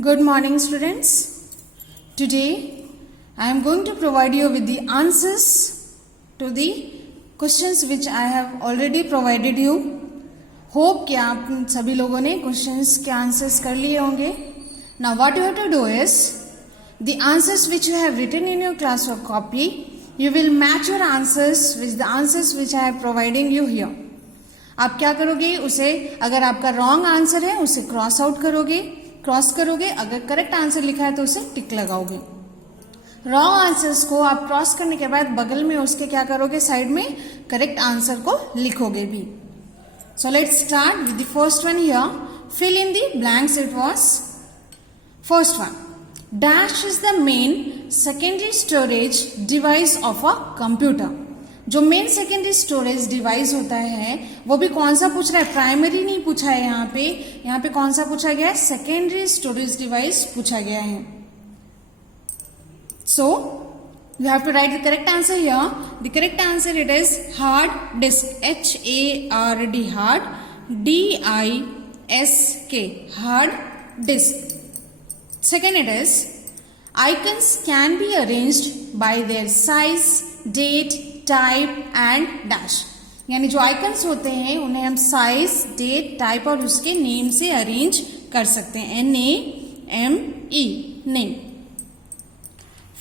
Good morning, students. Today I am going to provide you with the answers to the questions which I have already provided you. Hope कि आप सभी लोगों ने questions के answers कर लिए होंगे. Now what you have to do is the answers which you have written in your classwork copy, you will match your answers with the answers which I am providing you here. आप क्या करोगे, उसे अगर आपका wrong answer है उसे cross out करोगे, क्रॉस करोगे, अगर करेक्ट आंसर लिखा है तो उसे टिक लगाओगे. रॉन्ग आंसर्स को आप क्रॉस करने के बाद बगल में उसके क्या करोगे, साइड में करेक्ट आंसर को लिखोगे भी. So let's start with the first one here. Fill in the blanks. It was first one. Dash is the main secondary storage device of a computer. जो मेन सेकेंडरी स्टोरेज डिवाइस होता है वो भी कौन सा पूछ रहा है, प्राइमरी नहीं पूछा है. यहाँ पे कौन सा पूछा गया है, सेकेंडरी स्टोरेज डिवाइस पूछा गया है. So you have to write the correct answer here. The correct answer it is hard disk. HARD hard, DISK hard disk. Second it is icons can be arranged by their size, date, type and dash. यानी जो आइकन्स होते हैं उन्हें हम size, date, type और उसके नेम से अरेंज कर सकते हैं. NAME name.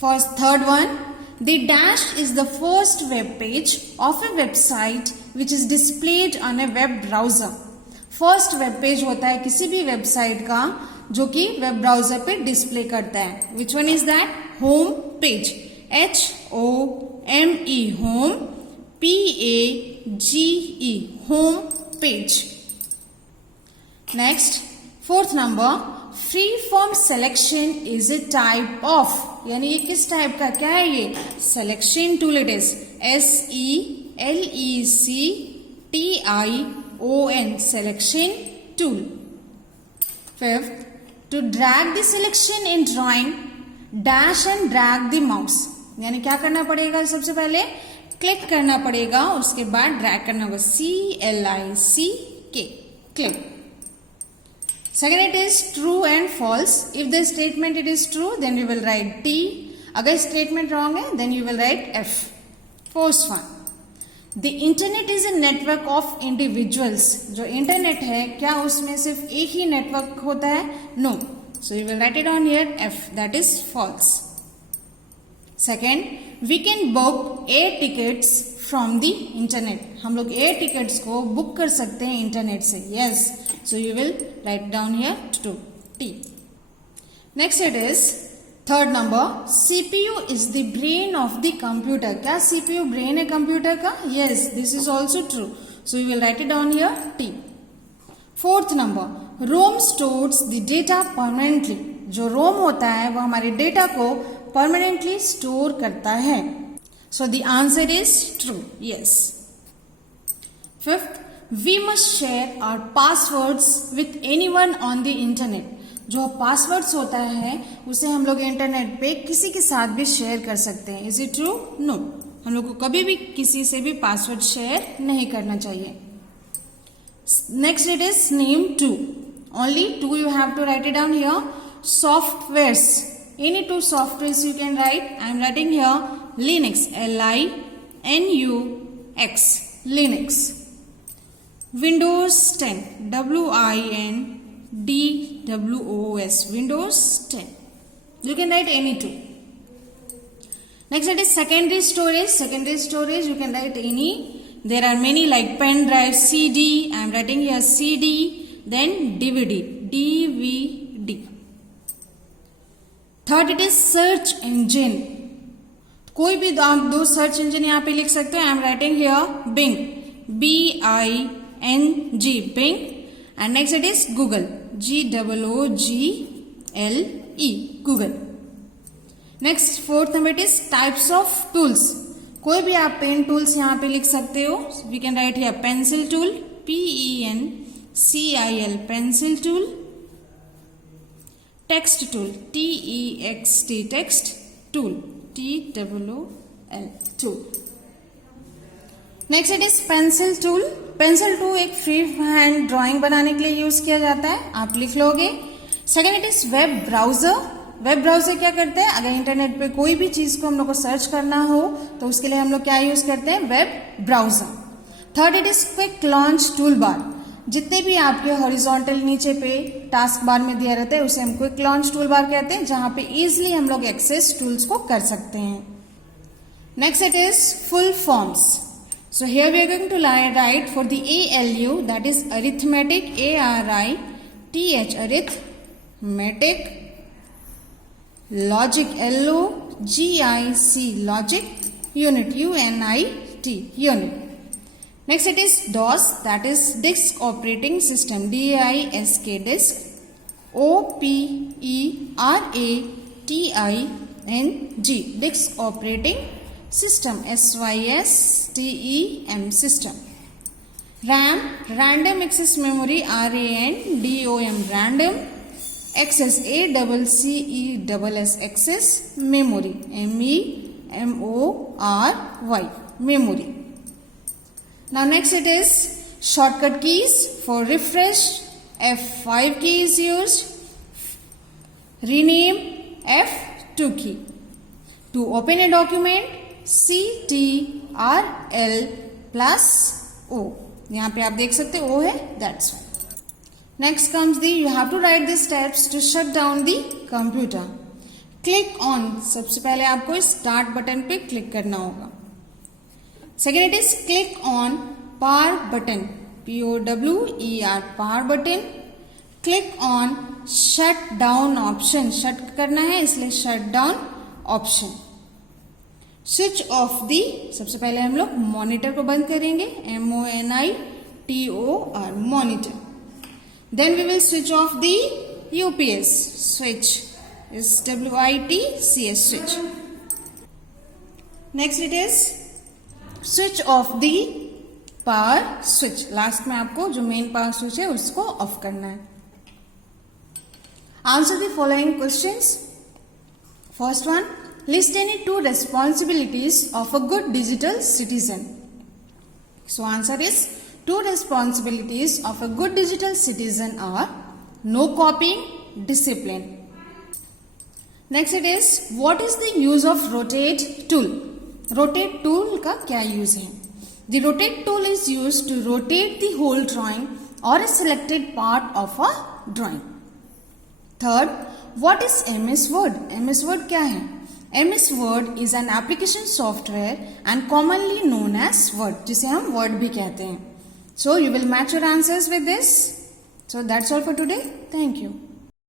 First third one. The dash is the first web page of a website which is displayed on a web browser. First web page होता है किसी भी वेबसाइट का जो कि वेब ब्राउजर पे डिस्प्ले करता है. Which one is that? Home page. HOME home, PAGE home page. Next fourth number. Free form selection is a type of. यानी ये किस टाइप का, क्या है ये? Selection tool. It is SELECTION selection tool. Fifth, to drag the selection in drawing, dash and drag the mouse. यानी क्या करना पड़ेगा, सबसे पहले क्लिक करना पड़ेगा, उसके बाद ड्रैग करना होगा. CLICK click. Second it is true and false. If the statement it is true then you will write T. अगर statement wrong है then you will write F. Fourth one. The internet is a network of individuals. जो इंटरनेट है क्या उसमें सिर्फ एक ही नेटवर्क होता है? No. So you will write it on here F. That is false. Second, we can book air tickets from the internet. हम लोग एयर टिकट्स को बुक कर सकते हैं इंटरनेट से. Yes. So you will write down here T. Next it is third number. CPU is the brain of the computer. क्या CPU brain है कंप्यूटर का? Yes, this is also true. So you will write it down here T. Fourth number. ROM stores the data permanently. जो ROM होता है वो हमारे डेटा को permanently store करता है. So the answer is true. Yes. Fifth, we must share our passwords with anyone on the internet. जो पासवर्ड्स होता है उसे हम लोग इंटरनेट पे किसी के साथ भी शेयर कर सकते हैं. Is it true? नो. हम लोग को कभी भी किसी से भी पासवर्ड शेयर नहीं करना चाहिए. Next it is name two. Only two you have to write it down here. Softwares. Any two softwares you can write. I am writing here Linux. LINUX Linux. Windows 10. WINDWOS Windows 10. You can write any two. Next it is secondary storage. Secondary storage you can write any. There are many like pen drive, CD. I am writing here CD. Then DVD. DVD. Third it is search engine. कोई भी आप दो search engine यहाँ पे लिख सकते हो. I am writing here Bing. BING Bing. And next it is Google. GOOGLE Google. Next fourth number it is types of tools. कोई भी आप पेन टूल्स यहाँ पे लिख सकते हो. We can write here pencil tool. PENCIL pencil tool. Text tool. TEXT text tool. TOOL tool. Next it is pencil tool. Pencil tool एक free hand drawing बनाने के लिए यूज किया जाता है. आप लिख लोगे second it is web browser. Web browser क्या करते हैं, अगर इंटरनेट पे कोई भी चीज को हम लोग को सर्च करना हो तो उसके लिए हम लोग क्या यूज करते हैं, web browser. Third it is quick launch tool bar. जितने भी आपके हॉरिजॉन्टल नीचे पे टास्क बार में दिया रहता है उसे हम क्विक लॉन्च टूल बार कहते हैं, जहां पे इजिली हम लोग एक्सेस टूल्स को कर सकते हैं। Next it is full forms. So here we are going to write for the ALU, that is arithmetic, ARITH arithmetic, logic LOGIC logic, unit UNIT unit. Next it is DOS, that is disk operating system, DISK disk, OPERATING disk operating system, SYSTEM system. RAM, random access memory, RANDOM random, access, ACCESS access memory, MEMORY memory. Now next it is shortcut keys. For refresh, F5 key is used. Rename, F2 key. To open a document, CTRL+O. यहाँ पे आप देख सकते हो O है, that's all. Next comes the, you have to write the steps to shut down the computer. Click on, सबसे पहले आपको start button पे click करना होगा. Second it is click on power button, POWER power button. Click on shut down option, shut करना है इसलिए shut down option. Switch off the, सबसे पहले हम लोग monitor को बंद करेंगे, MONITOR monitor. Then we will switch off the UPS switch, is WITCH switch. Next it is switch off the power switch. Last में आपको जो मेन पावर स्विच है उसको ऑफ करना है। Answer the following questions. First one, list any 2 responsibilities of a good digital citizen. So answer is 2 responsibilities of a good digital citizen are no copying, discipline. Next it is, what is the use of rotate tool? Rotate tool का क्या use है? The rotate tool is use to rotate the whole drawing और a selected part of a drawing. Third, what is MS Word? MS Word क्या है? MS Word is an application software and commonly known as Word, जिसे हम Word भी कहते हैं. So you will match your answers with this. So that's all for today. Thank you.